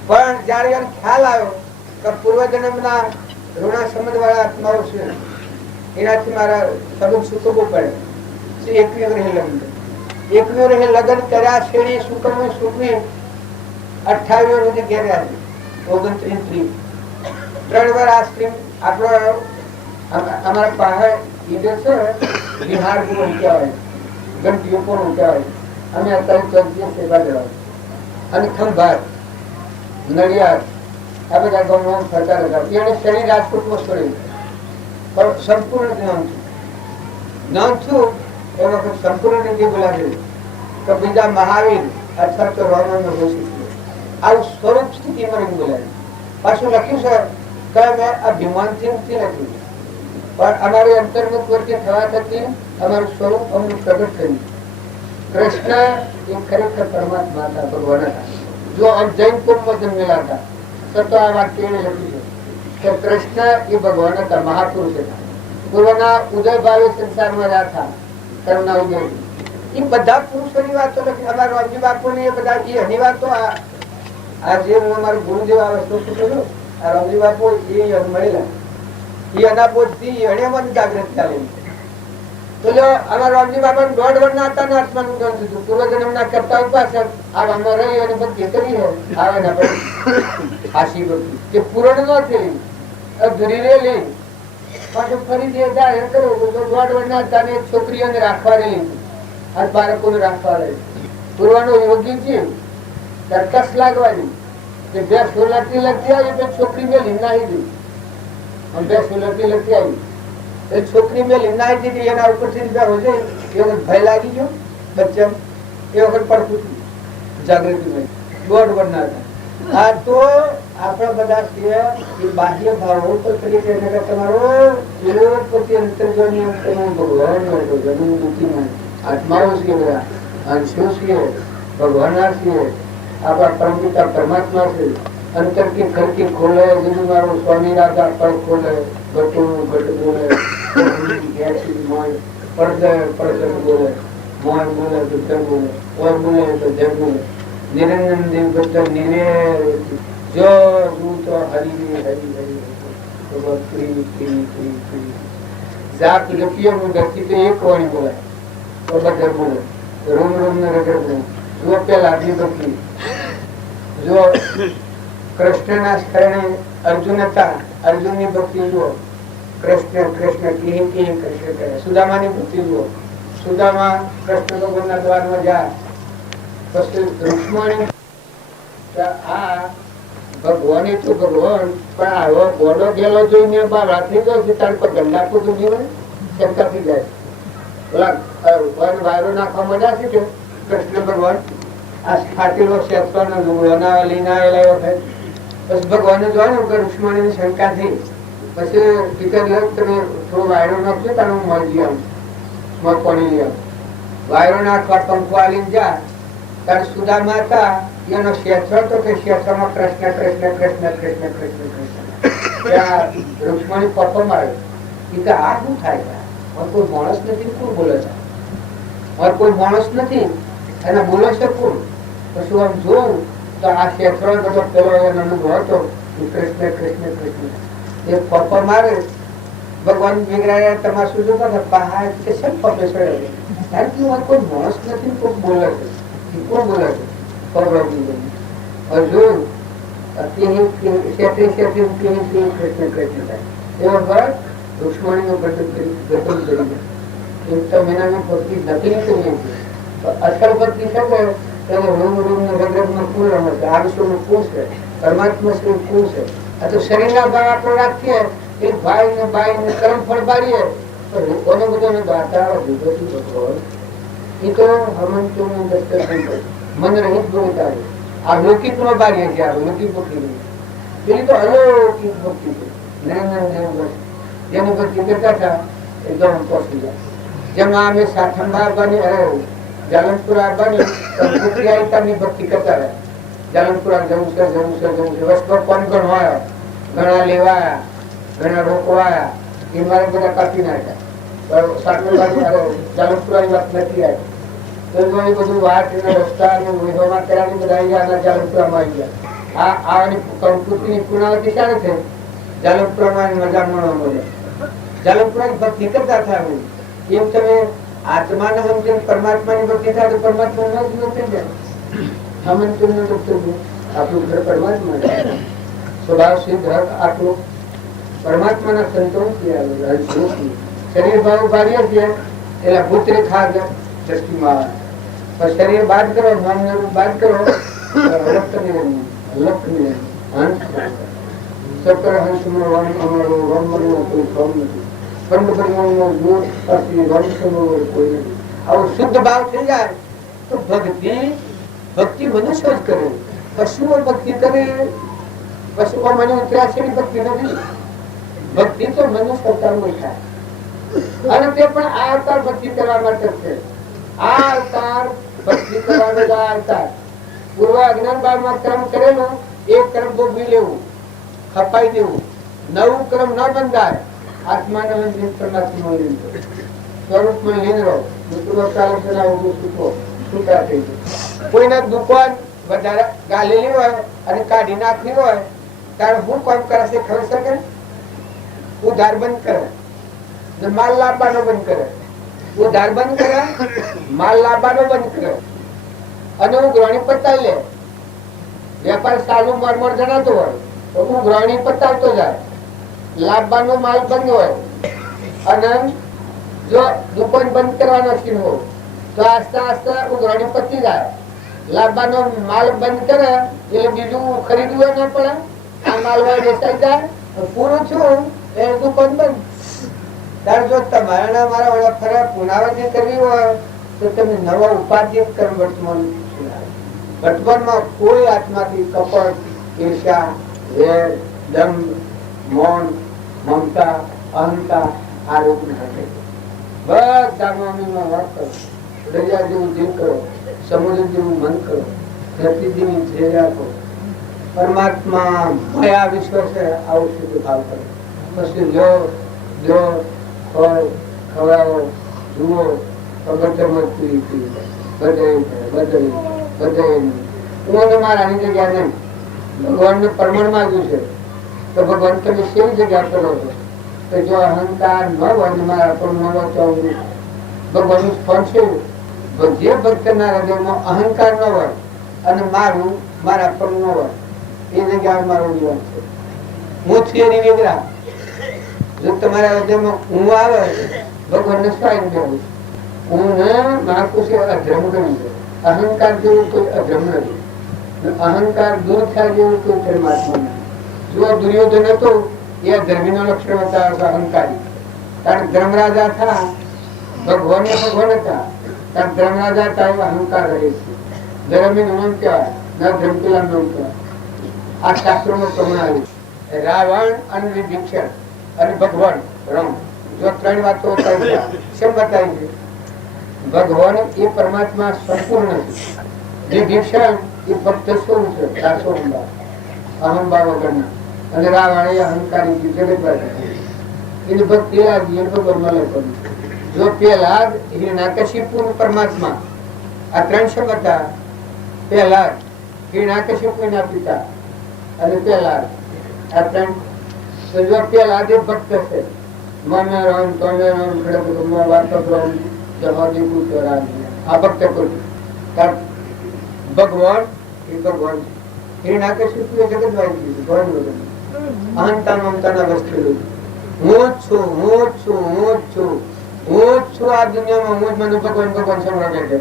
પણ જયારે એમ ખ્યાલ આવ્યો કે પૂર્વજન્મના ઋણા સંબંધ વાળા આત્માઓ છે એનાથી મારા સબક સુકવવું પડે. 21 વર્ષે લગ્ન 21 વર્ષે લગ્ન કર્યા. શેરી સુકવવું સુકવી 28 વર્ષે ઘેર આવી. 29 3 વાર આ સ્ત્રી આપણો અમારા પાસે એ જે છે વિહાર પણ કહેવાય, ઘંટીઓ પણ કહેવાય. અમે અત્યારે ચોકીએ સેવા જવાય અને ખંભાત, નડિયાદ આ બધા ગામમાં ફરતા હતા. એને શરીર રાજકોટમાં છોડ્યું પણ સંપૂર્ણ જ્ઞાન થયું એ વખત સંપૂર્ણ રીતે બોલાવ્યું તો બીજા મહાવીર અથવા તો રોમન આવું સ્વરૂપ સ્થિતિ મને બોલાવી. પાછું લખ્યું છે કે મેં અભિમાનથી નથી લખ્યું પણ અમારી અંતર્મુખ વચ્ચે થવા થતી અમારું સ્વરૂપ અમને પ્રગટ કર્યું. કૃષ્ણ એ ખરેખર પરમાત્મા હતા, ભગવાન હતા. જો જૈન કુળમાં જન્મેલા હતા તો આ વાક્ય એને લખ્યું છે કે કૃષ્ણ એ ભગવાન હતા, મહાપુરુષ હતા. પૂર્વના ઉદય ભાવે સંસારમાં રહ્યા હતા, કર્મના ઉદય. એ બધા પુરુષોની વાતો લખી. અમારા રામજી બાપુ ની એ બધા એની વાતો આજે હું અમારું ગુરુદેવ આ વસ્તુ કર્યું. આ રામજી બાપુ એ મળેલા એ અનાપોથી એને મને જાગૃત ચાલી. તો અમારા રામજી બાપા 1.5 વર્ષના હતા ને આત્માનું જ્ઞાન થયું. પૂર્વજન્મ ના કરતા ઉપાસક આ રામમાં રહી અને બધી કરી આવે ને આશી બધી કે પૂરણ ન થઈ અધૂરી રેલી પાછું ફરીથી જાહેર કર્યું. 1.5 વર્ષના હતા ને છોકરીઓને રાખવા રહી આ બાળકોને રાખવા રહી. પૂર્વાનો યોગી છે તરકસ લાગવાની કે બે સોલરથી લગતી આવી બે છોકરી મેં લીનાઈ દીધી. બે સોલરથી લગતી આવી એ છોકરી મેં લીનાઈ દીધી. એના ઉપરથી એ વખત ભય લાગી ગયો બચ્ચા એ વખત પડતું જાગૃતિ ભાઈ 1.5 વર્ષના હતા. આ તો આપણા બધા છીએ એ બાહ્ય ભાવો પર કરી છે એટલે તમારો વિરોધપતિ અંતર્જની ભગવાન જમીન મૂકીને આત્માઓ છીએ, બધા અંશો છીએ, ભગવાનના છીએ, આપણા પરમપિતા પરમાત્મા છે. અંતર की खिड़की खोले जिन मारो स्वामी राजा पर खोले गटू गट बोले ऐसी मोय पर्दे पर्दे बोले मोय बोले तो जग बोले और बोले तो जग बोले निरंजन देव बच्चा निरे जो रूत हरि हरि हरि तो प्री प्री प्री प्री जाप लपियो में व्यक्ति तो एक वाणी बोला तो बच्चा बोले रूम रूम में रगड़ बोले जो पहला आदमी बच्ची जो કૃષ્ણના શરણે અર્જુન હતા. અર્જુનની ભક્તિ જુઓ. કૃષ્ણ કૃષ્ણ કિહી કિહી કૃષ્ણ કરે. સુદામાની ભક્તિ જુઓ. સુદામા કૃષ્ણ ભગવાનના દ્વારમાં જાય પછી રૂક્ષ્મણી આ ભગવાન તો ભગવાન પણ આવો ગોળો ગેલો જોઈને રાખી દો તાર પર ગંડાકું તો જીવન ચમકાથી જાય. પેલા વાયરો નાખવા મજા છે કે કૃષ્ણ ભગવાન આ ફાટેલો શેતવાનો લઈને આવેલા વખત પછી ભગવાને જોવાનું કે રૂક્ષ્મણીની શંકા થઈ. પછી ટીચર તમે થોડો વાયરો નાખજો તારે હું મળી આવું મગ પાણી લઈ આવું. વાયરો નાખવા પંખો આલીને જા ત્યારે સુદામા હતા એનો ક્ષેત્ર હતો કે ક્ષેત્રમાં કૃષ્ણ કૃષ્ણ કૃષ્ણ કૃષ્ણ કૃષ્ણ કૃષ્ણ. રૂક્ષ્મણી પપ્પો મારે એ તો આ શું થાય? મારે કોઈ માણસ નથી, કોણ બોલે છે? મારે કોઈ માણસ નથી એને બોલે છે કોણ? પછી આમ જોઉં તો આ ક્ષેત્ર બધો પેલો એનો અનુભવ હતો કૃષ્ણ કૃષ્ણ કૃષ્ણ. એ પપ્પા મારે ભગવાન વિગ્રહ તમાશું જોતા હતા પહાડ કે સબ પપ્પે ચડે કારણ કે કોઈ માણસ નથી, કોઈ બોલે છે. કોણ બોલે છે? જોયું કૃષ્ણ કૃષ્ણ થાય એવો ભાગ રૂક્ષ્મણીનું ગઠન કરી તો મેનાની ભક્તિ નથી કરી. અસલ ભક્તિ છે કે રૂમ રૂમ રગરગમાં કુલ રમે છે. આ વિશ્વનું કુલ છે, પરમાત્મા શ્રી કુલ છે. આ તો શરીરના ભાવ આપણે રાખીએ એક ભાઈ ને બાઈ ને કર્મ ફળ બારીએ તો લોકોને બધાને ગાતા વિભૂતિ ભગવાન એ તો હમંતું દસ્તર મન રહિત બોલતા આ લૌકિક નો બારીએ છે. આ લૌકિક ભક્તિ પેલી તો અલૌકિક ભક્તિ છે. જેની ભક્તિ કરતા હતા એકદમ પહોંચી જાય. જેમાં અમે સાઠંબા બની જાલનપુરા બની ભક્તિ કરતા રહ્યા. જાલનપુરા જવું છે જવું છે જવું છે વર્ષમાં કોણ ગણ હોય ઘણા લેવાયા ઘણા રોકવાયા એ મારે બધા કાપી નાખ્યા. જાલનપુરા વાત નથી આવી તો બધું વાટ રસ્તા વિહોમાં કરાવી બધા જાલનપુરામાં આવી ગયા. આની કંકુતિની પૂર્ણાવતી સારી છે. જાલનપુરામાં મજા મળવા મળે. જાલનપુરાની ભક્તિ કરતા થાય એમ તમે આત્માને સમજે પરમાત્માની ભક્તિ થાય તો પરમાત્મા ન થઈ જાય. આપણું ઘર પરમાત્મા સ્વભાવ સિદ્ધ આટલું પરમાત્માના સંતોષ શરીર ભાવ ઉભાડીએ છીએ એટલે ભૂતરેખા દ્રષ્ટિમાં આવે. પણ શરીર બાદ કરો, નામનું રૂપ બાદ કરો, લખ નહીં, હંસ સકર હંસનો રંગ અમારો રમવાનો કોઈ ફળ નથી. બ્રહ્મનો ગુણ અસલી વંશનો કોઈ નથી. આવો શુદ્ધ ભાવ થઈ જાય તો ભક્તિ મનુષ્ય જ કરે. પશુઓ ભક્તિ કરે, પશુઓ મને ઉતરાશી ભક્તિ નથી. ભક્તિ તો મનુષ્ય અવતારમાં થાય. અને તે પણ આ અવતાર ભક્તિ કરવા માટે છે. આ અવતાર ભક્તિ કરવાનો જ આ અવતાર. પૂર્વ અજ્ઞાન ભાવમાં કર્મ કરેલો એક કર્મ ભોગવી લેવું, ખપાઈ દેવું. નવું કર્મ ન બંધાય. આત્માને પરમાત્મા સ્વરૂપમાં લીન રહો. કોઈને દુકાન વધારે ગાલેલી હોય અને કાઢી નાખવી હોય ત્યારે હું કામ કરે છે ખબર છે કે ઉધાર બંધ કરે, માલ લાવવાનો બંધ કરે. ઉધાર બંધ કરે, માલ લાવવાનો બંધ કરે અને ઉઘરાણી પતાવી લે. વેપાર સારું મરમર જણાતો હોય તો ઉઘરાણી પતાવતો જાય. લાવવાનો માલ બંધ હોય અને જો દુકાન બંધ કરવાનો છે તો આસ્તે આસ્તે ઉઘરાણી પતી જાય. લાવવાનો માલ બંધ કરે એટલે બીજું ખરીદવું ન પડે. આ માલ હોય વેચાઈ જાય, પૂરું થયું એ દુકાન બંધ. ત્યારે જો તમારા મારા વડા ફરે પુનરાવૃત્તિ કરવી હોય તો તમે નવા ઉપાધિ કર્મ વર્તમાન. વર્તમાનમાં કોઈ આત્માથી કપટ, ઈર્ષા, વેર, દંભ, મૌન, મમતા, અહંતા આ રૂપ નથી. બધા મામીમાં વાત કરો, દરિયા જેવું જીવ કરો, સમુદ્ર જેવું મન કરો, ધરતી જેવી ધ્યેય રાખો. પરમાત્મા ભયા વિશ્વ છે આવું શુદ્ધ ભાવ કરો. પછી જો ખોય ખવડાવો, જુઓ, અગત્યમાં પૂરી પૂરી બધે હું મારાની જગ્યા નહીં. ભગવાનને પરમાણ માંગ્યું છે તો ભગવાન તમે કેવી જગ્યા કરો છો? તો જો અહંકાર ન હોય ને મારા પણ ન ભગવાનનું ફળ છે. જે ભક્તના હૃદયમાં અહંકાર ન હોય અને મારા પણ ન હોય એ જગ્યા મારું જીવન છે. હું છું એની વિગ્રહ. જો તમારા હૃદયમાં હું આવે ભગવાનને સ્વાયન દેવું. હું નાખું છે અધ્રમ ગણું છે. અહંકાર જેવું કોઈ અધ્રમ નથી. અહંકાર દૂર થાય જેવું કોઈ પરમાત્મા નથી. જો દુર્યોધન હતો એ ધર્મી નો લક્ષણ હતા અહંકારી. કારણ ધર્મરાજા હતા ભગવાન હતા. કારણ ધર્મરાજા હતા અહંકાર રહે છે. ધર્મ નામ કહેવાય ના ધર્મ પેલા નામ કહેવાય. આ શાસ્ત્રોમાં પ્રમાણ આવ્યું. રાવણ અને વિભીષણ અને ભગવાન રામ જો ત્રણ વાતો શેમ બતાવી છે? ભગવાન એ પરમાત્મા સંપૂર્ણ છે. વિભીષણ એ ફક્ત સ્વરૂપ છે, 400 અહંભાવ વગરના. અને રાવણ એ અહંકારી જગત એની ભક્તિ લાગી એ ભગવાન મળે. જો પેલા હિરણ્યકશિપુ પરમાત્મા આ ત્રણ શબ્દ હતા. પેલા હિરણ્યકશિપુ ના પિતા અને પેલા આ ત્રણ. જો પેલા જે ભક્ત છે મને રામ તને રામ ખડક વાર્તા જમાદી પુત્ર આ ભક્ત કોઈ ભગવાન એ ભગવાન હિરણ્યકશિપુ એ જગત વાળી ભગવાન વગર અહંતા મમતાના વસ્તુ હું જ છું આ દુનિયામાં. હું જ મને ભગવાન સમજાવે છે.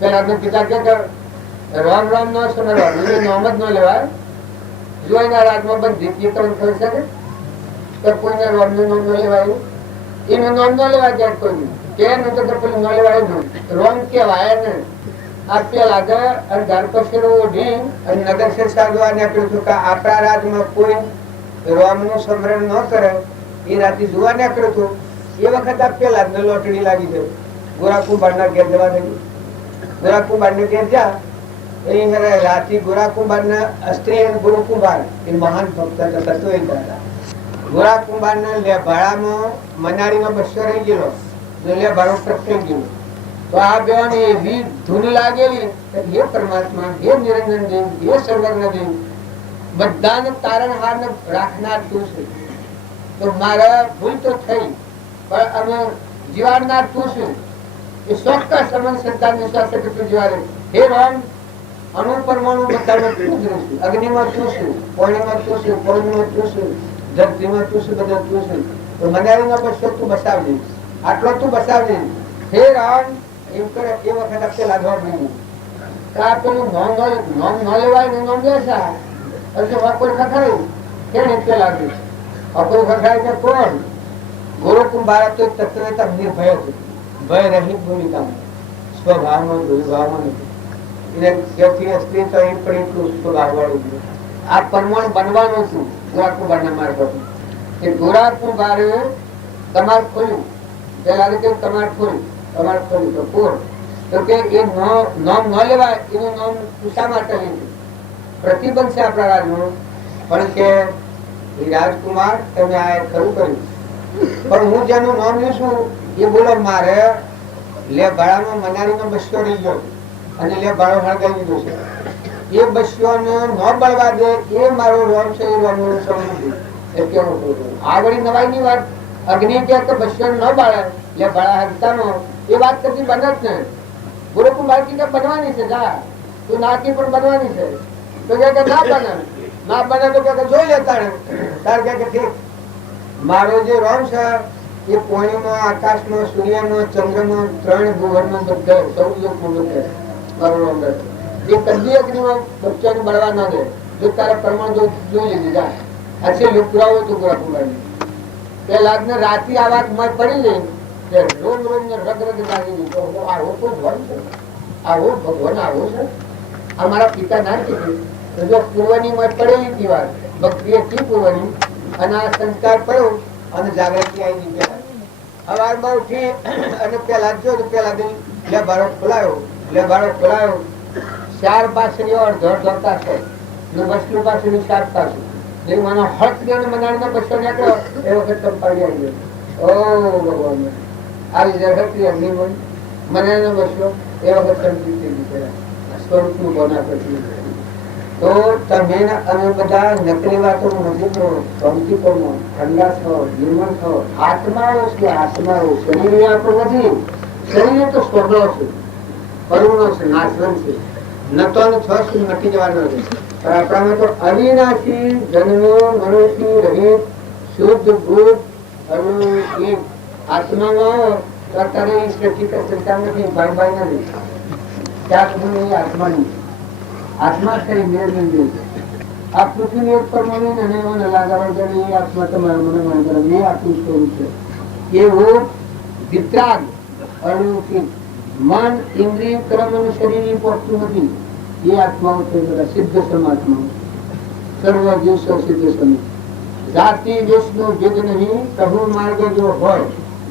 પેલા પિતા કે રામ રામ ન સમજવાનું, નામ જ ન લેવાય. જો એના રાજમાં બધી કીર્તન કરી શકે તો કોઈને રામ નું નામ ન લેવાય. એનું નામ ન લેવાય ત્યારે કોઈ કે પેલું ન લેવાય નહીં. રોમ કેવાય ને આ પેલા ઘર પછી ઓઢી અને નગર સાધવા નીકળ્યું હતું કે આપણા રાજમાં કોઈ રોમ નું સ્મરણ ન કરે એ રાતે જોવા નીકળ્યું હતું. એ વખત આ પેલા જ લોટડી લાગી છે. ગોરાકુંભાર ના ઘેર જવા થઈ. ગોરાકુંભાર ને ઘેર જા રાતે ગોરાકુંભાર ના સ્ત્રી અને ગુરુકુંભાર એ મહાન ભક્ત હતા. ગોરાકુંભાર ના લેભાળામાં મનાળીમાં બસો રહી ગયેલો. લેભાળો પ્રત્યે ગયેલો તો આ બેન એવી ધૂન લાગેલી હે પરમાત્મા, હે નિરંજન દેવ, હે સર્વજ્ઞ દેવ, બધાને તારણહાર ને રાખનાર તું છે. તો મારા ભૂલ તો થઈ પણ અમે જીવાડનાર તું છું. એ ચોક્કસ સમન સંતાન વિશ્વાસ તું જીવાડે. હે રામ અણુ પરમાણુ બધામાં તું જ છું. અગ્નિમાં તું છું, પાણીમાં તું છું, પવનમાં તું છું, ધરતીમાં તું છું, બધા તું છું. તો મનારીનો બસ્યો તું બસાવજે, આટલો તું બસાવજે. હે રામ એમ કરે એ વખત આપણે લાગવા મળ્યું આ પેલું નોમ ન લેવાય ને નોમ લેસા એટલે વાકોર ખખડાયું કેમ એટલે લાગ્યું વાકોર ખખડાય કે કોણ ગુરુકુંભ ભારત તો તત્વતા નિર્ભય હતું, ભય રહિત ભૂમિકામાં, સ્વભાવમાં દુર્ભાવમાં નથી. એટલે સ્ત્રી તો એમ પણ એટલું સ્વભાવ વાળું છે. આ પરમાણુ બનવાનું છું ગોરાકુંભારના માર્ગથી. એ ગોરાકુંભારે તમારે ખોલ્યું પેલા રીતે તમારે ખોલ્યું તો કોણ તો કે એ નામ ન લેવાય એનું નામ શા માટે લીધું? પ્રતિબંધ છે આપણા રાજનું, પણ કે રાજકુમાર તમે આ ખરું કર્યું, પણ હું જેનું નામ લઉં છું એ બોલો મારે લે ભાડામાં મનારીનો બસ્યો રહી ગયો અને લે ભાડો હળગાવી દીધો છે. એ બસ્યોને ન બળવા દે એ મારો રોમ છે. એ રોમનું સમજવું એ કેવું આ વળી નવાઈની વાત. અગ્નિ કે બસ્યો ન બાળે લે ભાડા હરતાનો એ વાત કદી બને જ ને. ગુરુકુમાર કી બનવાની છે જા તું નાકી પણ બનવાની છે તો કે ના બને તો કે જોઈ લેતા તાર કે ઠીક મારો જે રોમ છે એ પોણીમાં આકાશમાં સૂર્યમાં ચંદ્રમાં ત્રણ ભુવનમાં બધે સૌલોકમાં બધે મારો રોમ છે. એ કદી અગ્નિમાં બચ્ચાને બળવા ન દે જો તારા પ્રમાણ જોઈ લીધી જા. આજે લુકરાવો તું ગુરુકુમારની પેલા રાતી આ વાત મત પડી ગઈ રોમ રોમ ને રગ રગ લાગી દીધો. આવો કોઈ ભગવાન છે? આવો ભગવાન આવો છે? અમારા પિતા ના કીધું જો પૂર્વની મત પડેલી હતી વાત ભક્તિ હતી પૂર્વની અને આ સંસ્કાર પડ્યો અને જાગૃતિ આવી ગઈ. સવારમાં ઉઠી અને પેલા જો પેલા દિન લેબાડો ખોલાયો 4 પાસરીઓ અડધો છે ને વસ્તુ પાસેની 7 પાસરી જે મને હર્ષ ગયો મનાડીનો બસો નીકળ્યો એ વખત ચંપાડી આવી ગયો. ઓ ભગવાન આવી જગતની અગ્નિમન મને બસ્યો એ વખત સંતૃપ્તિ થઈ ગઈ. સ્વરૂપનું બના પછી તો તમે અમે બધા નકલી વાતો નથી કરો, શાંતિપૂર્ણ ઠંડા થો, નિર્મળ થો. આત્માઓ છે, આત્માઓ. શરીર આપણું નથી. શરીર તો સ્વભાવ છે, કરુણો છે, નાશવંત છે, નતો છ મટી જવાનો છે. પણ આપણામાં તો અવિનાશી જન્મો મનુષ્ય રહિત શુદ્ધ ભૂત આત્મામાં અત્યારે ચિંતા નથી, ભાઈ નથી. ત્યાં સુધી આત્માની આત્મા છે આ પૃથ્વી એક પરમાણુ અને મને લાગાવડ કરે એ આત્મા તમારા મને મન કરે એ આત્મનું સ્વરૂપ છે. એવું વિતરાગ અણુથી મન ઇન્દ્રિય કર્મ અને શરીર પહોંચતું નથી. એ આત્માઓ છે બધા સિદ્ધ સમાત્માઓ. સર્વ દિવસો સિદ્ધ સમ જાતિ દેશનો ભેદ નહીં પ્રભુ માર્ગ જો હોય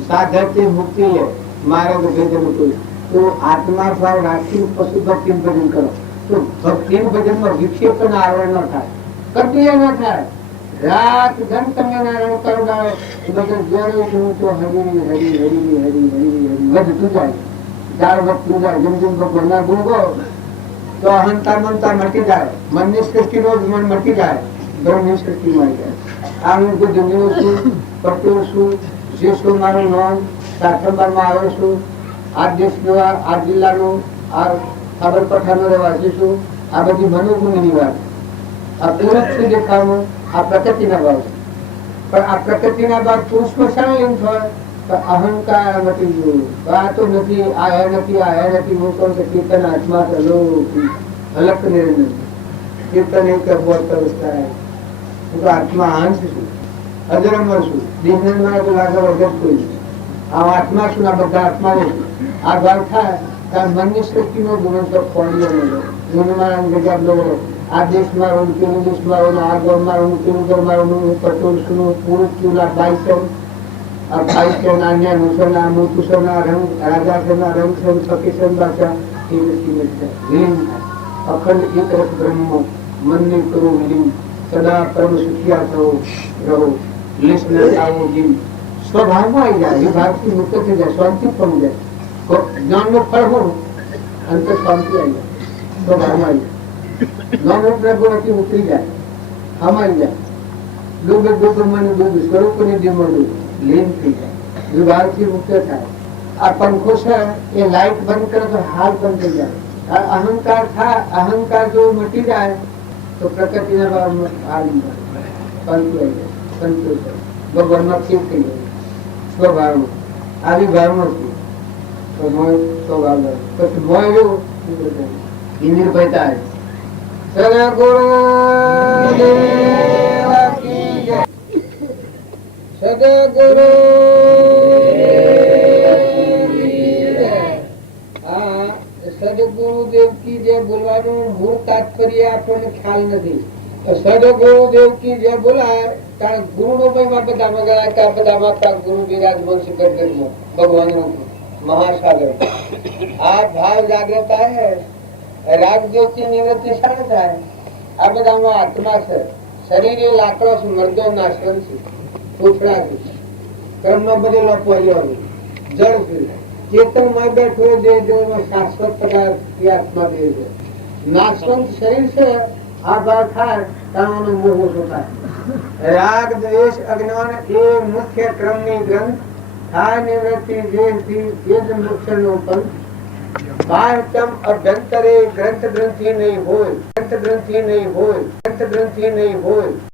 સાધરથી મુક્તિ લે માર્ગ ભેદ નથી. તો આત્મા પર રાખી પશુ ભક્તિ ભજન કરો તો ભક્તિ ભજનમાં વિક્ષેપ પણ આવરણ ન થાય, કદી ન થાય. રાત ધન તમે નારાયણ કરુણાઓ બધું જોડે હું તો હરી હરી હરી હરી હરી હરી વધતું જાય. 4 વધતું જાય. જેમ જેમ ભગવાનના ગુણ ગો તો અહંતા મમતા મટી જાય. મનની સૃષ્ટિ નો મન મટી જાય, બ્રહ્મની સૃષ્ટિ મળી જાય. આ હું જમીનો છું, પટેલ છું, જે છું મારું નામ સાઠંબારમાં આવ્યો છું, આ દેશનો આ જિલ્લાનો આ સાબરકાંઠાનો રહેવાસી છું. આ બધી મનોગુણની વાત. આ પુરુષથી દેખાવાનું આ પ્રકૃતિના ભાવ છે. પણ આ પ્રકૃતિના ભાવ પુરુષમાં શામિલ હોય તો અહંકાર નથી જોયું. આ તો નથી, આ નથી. હું કહું કે કીર્તન આત્મા અલગ નિર્ણય કીર્તન એક અવસ્થા. હું તો આત્મા અંશ છું, અજરમર છું, દિનના તો લાગે વગર કોઈ. આ આત્મા છું, આ બધા આત્માઓ. આ ભાવ થાય ત્યારે મનની સૃષ્ટિનો ગુણોત્તર ખોળીઓ મળે. ગુણમાં ગજાબ લગડે. આ દેશમાં રહું, પેલું દેશમાં રહું, આ ઘરમાં રહું, પેલું ઘરમાં રહું, હું પટોળ છું, પુરુષ છું, આ ભાઈ છે, આ ભાઈ છે, નાન્યા મુસલના મોતું છે, રંગ રાજા છે, રંગ છે, ફકી છે, બાદશાહ એ નથી વિલીન થાય. અખંડ એક રસ બ્રહ્મ મનને કરો વિલીન. સદા પરમ સુખિયા થવો રહો. લેશ ન આવો જીવ સ્વભાવમાં આવી જાય. વિભાગથી મુક્ત થઈ જાય, શાંતિ પણ જાય. જ્ઞાનનું ફળ હું અંતર શાંતિ આવી જાય. સ્વભાવમાં આવી જાય. જ્ઞાનનું પ્રગુણથી ઉતરી જાય, હમાઈ જાય. દુઃખ મને દુઃખ સ્વરૂપની દિમડું લીન થઈ જાય. વિભાગથી મુક્ત થાય. આ પંખો છે એ લાઈટ બંધ કરે તો હાલ બંધ થઈ જાય. અહંકાર થાય, અહંકાર જો મટી જાય તો પ્રકૃતિના ભાવમાં હાલ સંતોષ. ભગવાનમાં સ્થિર થઈ ગયું સ્વભાવમાં આદિભાવમાં છે તો મોય સ્વભાવ પછી મોય એવું ઇન્દ્રભાઈ થાય સદગુરુ દેવ કી જય સદગુરુ સદગુરુદેવ કી જય બોલવાનું મૂળ તાત્પર્ય આપણને ખ્યાલ નથી. સદગુરુદેવ કી જય બોલાય કારણ ગુરુ નો મહિમા બધામાં ગયા કે બધામાં આપણા ગુરુ બિરાજમાન છે ગઢગઢમાં ભગવાન નું મહાસાગર. આ ભાવ જાગ્રત થાય રાગ દ્વેષની નિવૃત્તિ શાને થાય? આ બધામાં આત્મા છે. શરીર એ લાકડો છે, મર્દો નાશવંત છે, પૂછડા છે, કર્મ બધેલો પોલ્યો જળ છે. ચેતન માં બેઠો દેહ શાશ્વત પદાર્થ આત્મા દેહ છે. નાશવંત શરીર છે. આ ભાવ થાય તાનો મોહ ઓછો થાય. રાગ દ્વેષ અજ્ઞાન એ મુખ્ય ક્રમની ગ્રંથ થાય નિવૃત્તિ જે જ મુખ્ય નો પંથ. બાહ્યતમ અભ્યંતરે ગ્રંથ ગ્રંથિ નહીં હોય, ગ્રંથ ગ્રંથિ નહીં હોય, ગ્રંથ ગ્રંથિ નહીં હોય.